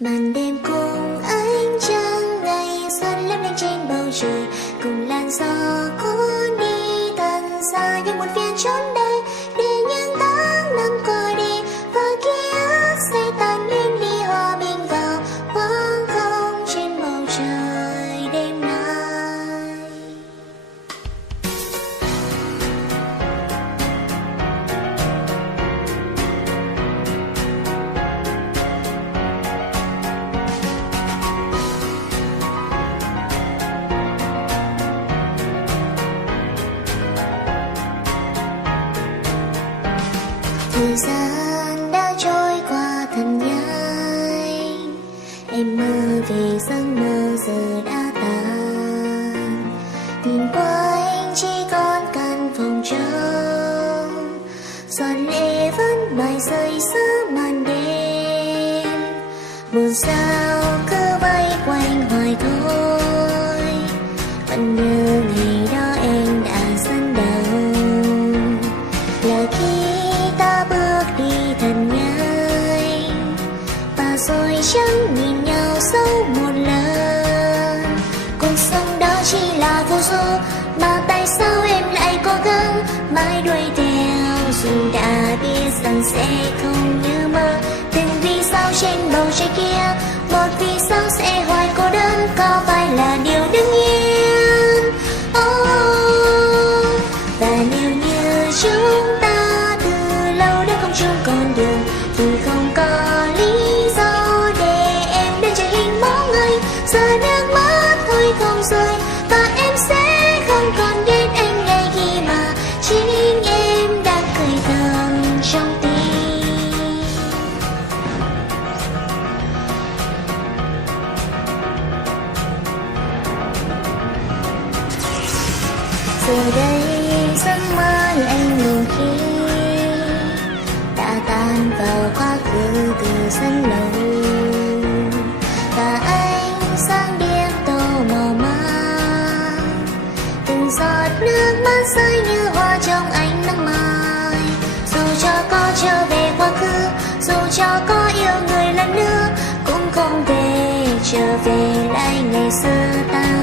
Màn đêm cùng ánh trăng ngày xuân lấp lánh trên bầu trời, cùng làn gió cuốn đi thật xa những muôn phiền chốn đây, để những tháng năm qua đi và ký ức sẽ tan biến đi, hòa mình vào khoảng không trên bầu trời đêm nay. Thời gian đã trôi qua thật nhanh, em mơ về giấc mơ giờ đã tan. Nhìn qua anh chỉ còn căn phòng trống, giọt lệ vẫn mãi rơi giữa màn đêm. Buồn sao cứ bay quanh hoài thôi, vẫn nhớ ngày đó em đã dẫn đầu, là khi ta bước đi thật nhanh và rồi chẳng nhìn nhau dấu một lần. Cuộc sống đó chỉ là vô số, mà tại sao em lại cố gắng mãi đuổi theo, dù đã biết rằng sẽ không như mơ. Từng vì sao trên bầu trời kia, một vì sao sẽ hoài cô đơn, có phải là điều đương nhiên? Và nếu như chúng ta từ lâu đã không chung con đường, thì không có lý do để em đến trở hình mẫu người. Giờ nước mắt thôi không rơi, và em sẽ không còn ghét anh ngày khi mà chính em đang cười thầm trong tim. Giờ đây giấc mơ anh ngủ khi đã tan vào quá khứ từ rất lâu, và anh sang đêm tô màu mang. Từng giọt nước mắt rơi như hoa trong ánh nắng mai, dù cho có trở về quá khứ, dù cho có yêu người lần nữa, cũng không thể trở về lại ngày xưa ta.